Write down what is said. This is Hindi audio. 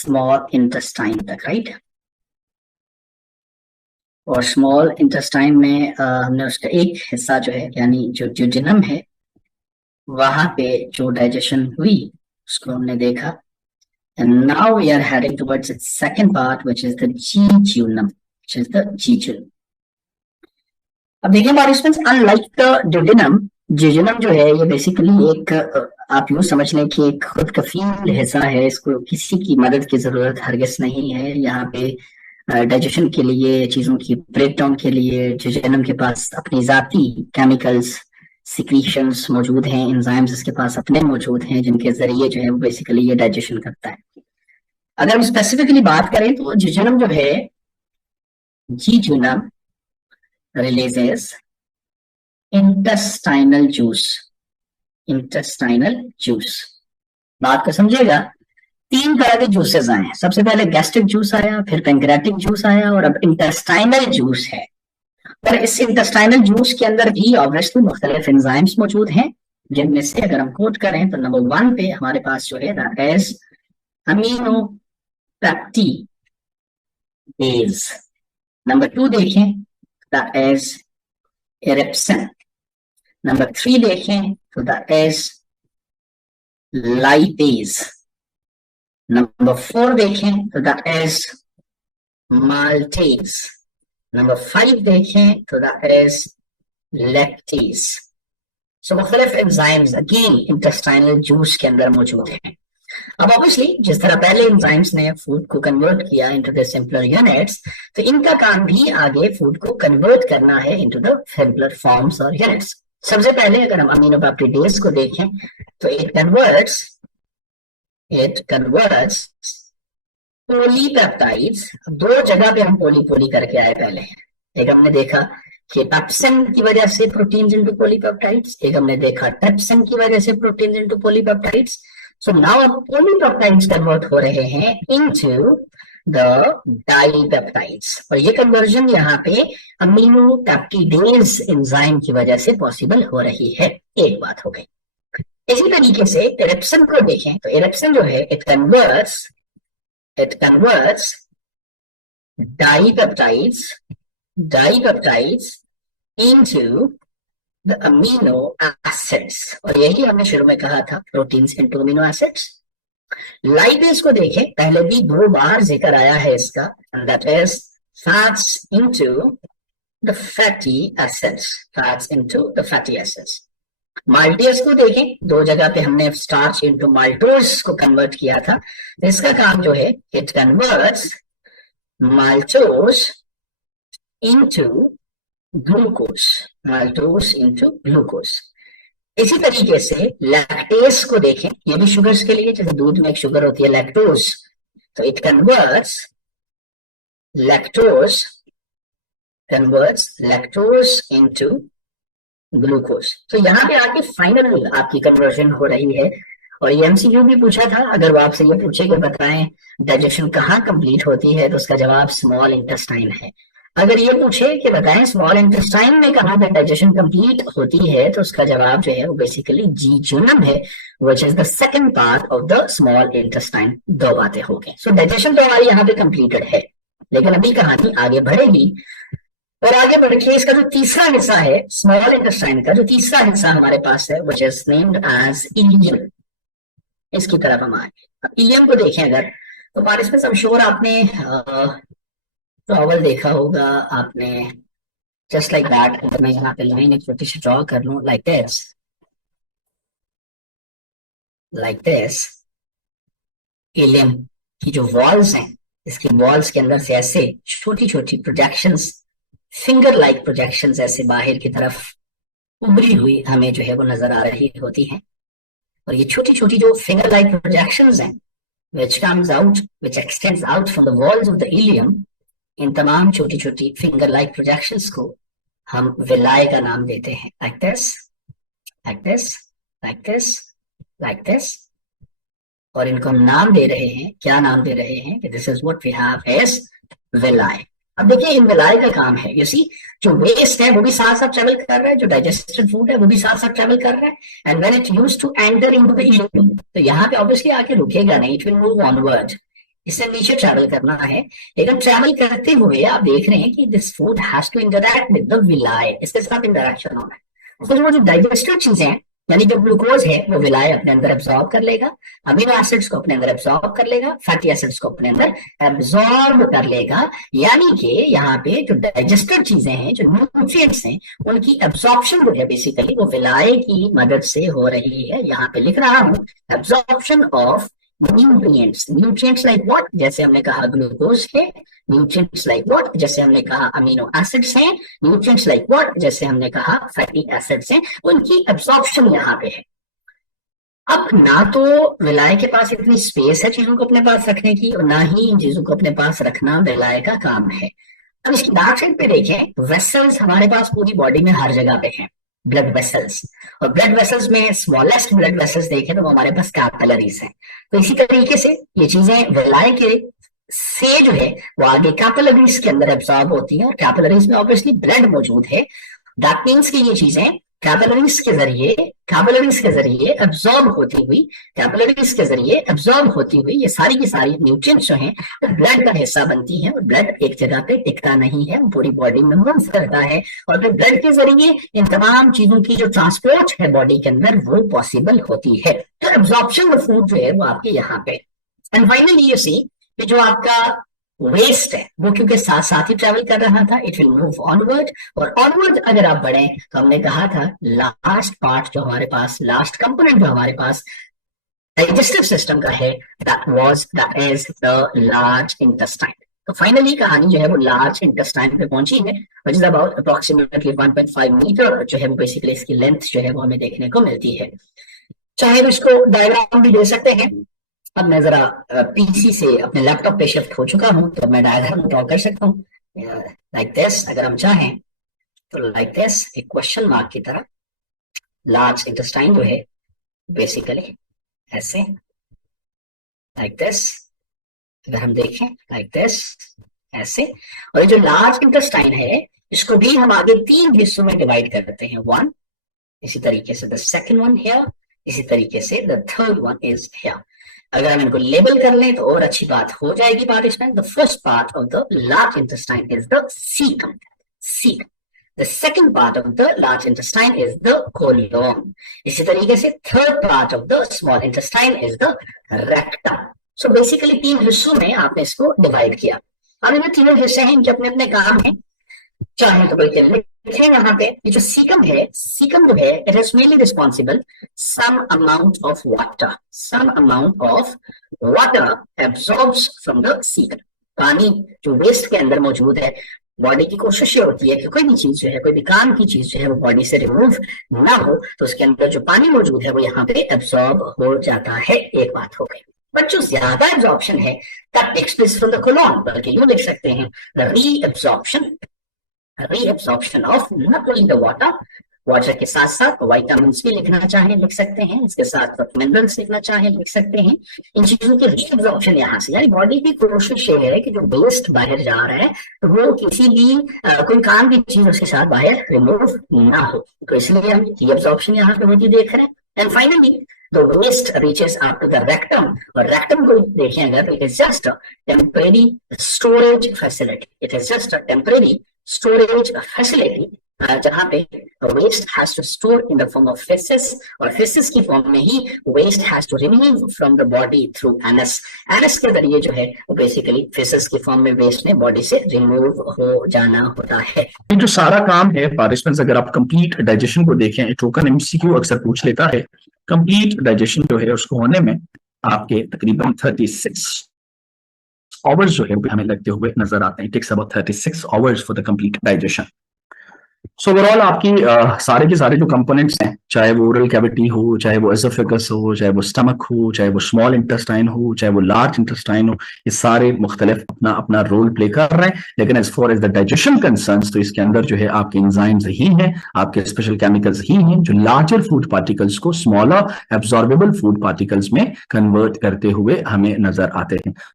स्मॉल इंटेस्टाइन तक, राइट। और स्मॉल इंटेस्टाइन में हमने उसका एक हिस्सा जो है यानी जो ज्यूजेनम है वहां पे जो डाइजेशन हुई उसको हमने देखा। And now we are heading towards its second part, which is the jejunum, which is the jejunum. अब देखिए participants, unlike the duodenum, jejunum जो है ये बेसिकली एक आप यूं समझ लें कि एक खुद कफील हिस्सा है, इसको किसी की मदद की जरूरत हरगिज नहीं है। यहाँ पे डाइजेशन के लिए, चीजों की ब्रेकडाउन के लिए jejunum के पास अपनी जाती केमिकल्स, सिक्रीशंस मौजूद हैं, एंजाइम्स इसके पास अपने मौजूद हैं जिनके जरिए जो है वो बेसिकली ये डाइजेशन करता है। अगर हम स्पेसिफिकली बात करें तो jejunum जो है, jejunum releases intestinal juice, intestinal juice। बात को समझिएगा, 3 तरह के जूसेस आए हैं। सबसे पहले गैस्ट्रिक जूस आया, फिर पैंक्रेटिक जूस आया और अब इंटेस्टाइनल जूस है। पर इस इंटेस्टाइनल जूस के अंदर भी ऑब्वियसली मुख्तलिफ एंजाइम्स मौजूद हैं, जिनमें से अगर हम कोट करें तो नंबर 1 पे हमारे पास जो है that is amino peptidase. Number 2 देखें दैट इज इरिप्सिन। नंबर 3 देखें तो दैट इज लाइपेज। नंबर 4 देखें तो दैट इज माल्टेज। नंबर 5 देखें तो दैट इज लैक्टेज। सो मुख्तलिफ एंजाइम्स अगेन इंटेस्टाइनल जूस के अंदर मौजूद हैं। अब ऑब्वियसली जिस तरह पहले एंजाइम्स ने फूड को कन्वर्ट किया इनटू द सिंपलर यूनिट्स, तो इनका काम भी आगे फूड को कन्वर्ट करना है इनटू द सिंपलर फॉर्म्स और यूनिट्स। सबसे पहले अगर हम अमीनो पेप्टिडेज को देखें तो इट कन्वर्ट्स पॉलीपेप्टाइड्स। 2 जगह पे हम पोली करके आए पहले। एक हमने देखा कि पेप्सिन की वजह से प्रोटीन्स इनटू पॉलीपेप्टाइड्स, एक हमने देखा ट्रिप्सिन की वजह से proteins into polypeptides. So now अब पॉलीपेप्टाइड्स कन्वर्ट हो रहे हैं इनटू द डाइपेप्टाइड्स, और ये कन्वर्जन यहाँ पे अमीनो पेप्टिडेज एंजाइम की वजह से पॉसिबल हो रही है। एक बात हो गई। इसी तरीके से इरिप्सिन को देखें तो इरिप्सिन जो है it converts dipeptides into the amino acids, और यही हमने शुरू में कहा था, proteins into amino acids। Lipase को देखें, पहले भी 2 बार जिक्र आया है इसका, and that is fats into the fatty acids। Maltase को देखें, 2 जगह पे हमने स्टार्च इनटू माल्टोज को कन्वर्ट किया था। इसका काम जो है it converts maltose into glucose, इसी तरीके से लैक्टेज को देखें, ये भी शुगर्स के लिए, जैसे दूध में एक शुगर होती है लैक्टोज, तो it converts lactose into glucose. तो यहाँ पे आके फाइनल आपकी कन्वर्जन हो रही है। और ये एमसीक्यू भी पूछा था, अगर वो आपसे ये पूछे कि बताएं डाइजेशन कहाँ कंप्लीट होती है, तो उसका जवाब स्मॉल इंटेस्टाइन है। अगर ये पूछे कि बताएं स्मॉल इंटेस्टाइन में कहाँ पे डाइजेशन कंप्लीट होती है, तो उसका जवाब जो है वो बेसिकली जीजुनम है, which is the second part of the small intestine. 2 बातें हो गई। सो डाइजेशन तो हमारी यहाँ पे कंप्लीटेड है, लेकिन अभी कहानी आगे बढ़ेगी। और आगे बढ़ के इसका जो तीसरा हिस्सा है स्मॉल इंटेस्टाइन का, जो तीसरा हिस्सा हमारे पास है which is named as ileum, इसकी तरफ हम आए। अब इलियम को देखें अगर, तो पार्टिसिपेंट्स आई एम श्योर आपने ट्रॉवल देखा होगा, आपने जस्ट लाइक दैट। अगर मैं यहाँ पे लाइन एक छोटी सी ड्रॉ कर लूं लाइक दिस, इलियम की जो वॉल्स हैं, इसकी वॉल्स के अंदर से ऐसे छोटी छोटी प्रोजेक्शंस, फिंगर लाइक प्रोजेक्शंस ऐसे बाहर की तरफ उभरी हुई हमें जो है वो नजर आ रही होती हैं। और ये छोटी छोटी जो फिंगर लाइक प्रोजेक्शंस हैं which extends out from the walls of the ileum, इन तमाम छोटी छोटी फिंगर लाइक प्रोजेक्शंस को हम विलाय का नाम देते हैं। लाइक दिस, और इनको हम नाम दे रहे हैं, क्या नाम दे रहे हैं कि this is what we have as villi. अब देखिए इन विलाय का काम है, यू सी, जो वेस्ट है वो भी साथ साथ ट्रेवल कर रहा है, जो डाइजेस्टेड फूड है वो भी साथ साथ ट्रेवल कर रहा है, and when it used to enter into the ileum, तो यहाँ पे ऑब्वियसली आके रुकेगा नहीं, इट विल मूव ऑनवर्ड। इससे नीचे ट्रैवल करना है, लेकिन ट्रैवल करते हुए आप देख रहे हैं कि this food has to interact with the villi, इसके साथ इंटरेक्शन होना है। तो वो जो डाइजेस्टिव चीजें हैं, यानी जो ग्लूकोज है वो विलाय अपने अंदर एब्जॉर्ब कर लेगा, अमीनो एसिड्स को अपने अंदर एब्जॉर्ब कर लेगा, फैटी एसिड्स को अपने अंदर एब्जॉर्ब कर लेगा। यानी कि यहाँ पे जो डाइजेस्टिव चीजें हैं, जो न्यूट्रिएंट्स हैं, उनकी एब्जॉर्प्शन जो है बेसिकली वो विलाय की मदद से हो रही है। यहाँ पे लिख रहा हूँ absorption of nutrients like what, जैसे हमने कहा ग्लूकोज है, न्यूट्रिएंट्स लाइक व्हाट जैसे हमने कहा अमीनो एसिड्स हैं, न्यूट्रिएंट्स लाइक व्हाट जैसे हमने कहा फैटी एसिड्स हैं, उनकी एब्जॉर्प्शन यहाँ पे है। अब ना तो विलाय के पास इतनी स्पेस है चीजों को अपने पास रखने की, और ना ही इन चीजों को अपने पास रखना विलाय का काम है। अब इसकी डार्क साइड पे देखें, वेसल्स हमारे पास पूरी बॉडी में हर जगह पे हैं, ब्लड वेसल्स, और ब्लड वेसल्स में स्मॉलेस्ट ब्लड वेसल्स देखें तो वो हमारे पास कैपिलरीज हैं। तो इसी तरीके से ये चीजें विलाय के से जो है वो आगे कैपिलरीज के अंदर एब्जॉर्ब होती है, और कैपिलरीज में ऑब्वियसली ब्लड मौजूद है। दैट मीन्स कि ये चीजें कैपिलरीज के जरिए एब्जॉर्ब होती हुई ये सारी की सारी न्यूट्रिएंट्स जो हैं वो ब्लड का हिस्सा बनती हैं, और ब्लड एक जगह पे टिकता नहीं है, पूरी बॉडी में मूव करता है, और फिर ब्लड के जरिए इन तमाम चीजों की जो ट्रांसपोर्ट है बॉडी के अंदर वो पॉसिबल होती है। तो एब्जॉर्प्शन ऑफ फूड जो है वो आपके यहाँ पे। एंड फाइनली ये सी कि जो आपका वेस्ट है वो क्योंकि साथ साथ ही ट्रेवल कर रहा था, इट विल मूव ऑनवर्ड, और ऑनवर्ड अगर आप बढ़े तो हमने कहा था लास्ट पार्ट जो हमारे पास, लास्ट कंपोनेंट जो हमारे पास डाइजेस्टिव सिस्टम का है, that is the large intestine. तो फाइनली कहानी जो है वो लार्ज इंटेस्टाइन पे पहुंची है, which is about approximately 1.5 metre जो है वो बेसिकली इसकी लेंथ जो है वो हमें देखने को मिलती है। चाहे तो इसको डायग्राम भी दे सकते हैं। अब मैं जरा पीसी से अपने लैपटॉप पे शिफ्ट हो चुका हूं, तो मैं डायग्राम ड्रॉ कर सकता हूँ लाइक दिस। अगर हम चाहें तो लाइक दिस, एक क्वेश्चन मार्क की तरह लार्ज इंटेस्टाइन जो है बेसिकली ऐसे लाइक दिस, अगर हम देखें लाइक दिस ऐसे। और ये जो लार्ज इंटेस्टाइन है इसको भी हम आगे 3 हिस्सों में डिवाइड करते हैं, 1 इसी तरीके से, द सेकंड वन हियर, इसी तरीके से the third one is here. अगर हम इनको लेबल कर लें तो और अच्छी बात हो जाएगी participant. The first part of the large intestine is the caecum, the second part of the large intestine is the colon. इसी तरीके से third part of the small intestine is the rectum. So basically 3 हिस्सों में आपने इसको डिवाइड किया। अब इनमें 3 हिस्से हैं, इनके अपने अपने काम हैं। चाहे तो बल्कि लिखें यहाँ पे, ये जो सीकम जो है it is mainly responsible some amount of water absorbs from the caecum. पानी जो वेस्ट के अंदर मौजूद है, बॉडी की कोशिश ये होती है कि कोई भी चीज जो है, कोई भी काम की चीज जो है वो बॉडी से रिमूव ना हो, तो उसके अंदर जो पानी मौजूद है वो यहाँ पे एब्सॉर्ब हो जाता है। एक बात हो गई। बट जो ज्यादा एब्सॉर्प्शन है that takes place from the colon, बल्कि यूं लिख सकते हैं the reabsorption of not only the water के साथ साथ विटामिन्स भी लिखना चाहें लिख सकते हैं, इसके साथ मिनरल्स लिखना चाहें लिख सकते हैं। इन चीजों की रीअब्सॉर्प्शन यहाँ से, यानी बॉडी की कोशिश ये है कि जो वेस्ट बाहर जा रहा है तो वो किसी भी कोई काम की चीज उसके साथ बाहर रिमूव ना हो, तो इसलिए हम रीअब्सॉर्प्शन यहाँ पे होती देख रहे हैं। And finally the waste reaches up to the rectum, और rectum को देखें अगर, it is just a temporary storage facility, जहां पे waste has to store in the form of feces, और feces की फॉर्म में ही waste has to remove from the body through anus के जरिए जो है वो बेसिकली feces की फॉर्म में waste में बॉडी से रिमूव हो जाना होता है। ये जो सारा काम है पार्टिसिपेंट्स, अगर आप कंप्लीट डाइजेशन को देखें, टोकन एमसीक्यू अक्सर पूछ लेता है, कंप्लीट डाइजेशन जो है उसको होने में आपके तकरीबन 36 आवर्स जो है हमें लगते हुए नजर आते हैं। It takes about 36 hours for the complete digestion. So overall आपकी सारे के सारे जो कंपोनेंट्स हैं, चाहे वो ओरल कैविटी हो, चाहे वो एसोफेगस हो, चाहे वो स्टमक हो, चाहे वो स्मॉल इंटेस्टाइन हो, चाहे वो लार्ज इंटेस्टाइन हो, ये सारे मुख्तलिफ अपना अपना रोल प्ले कर रहे हैं। लेकिन as far as the digestion concerns, तो इसके अंदर जो है आपके एंजाइम्स ही हैं, आपके स्पेशल केमिकल्स ही हैं जो लार्जर फूड पार्टिकल्स को स्मॉलर एब्जॉर्बेबल फूड पार्टिकल्स में कन्वर्ट करते हुए हमें नजर आते हैं।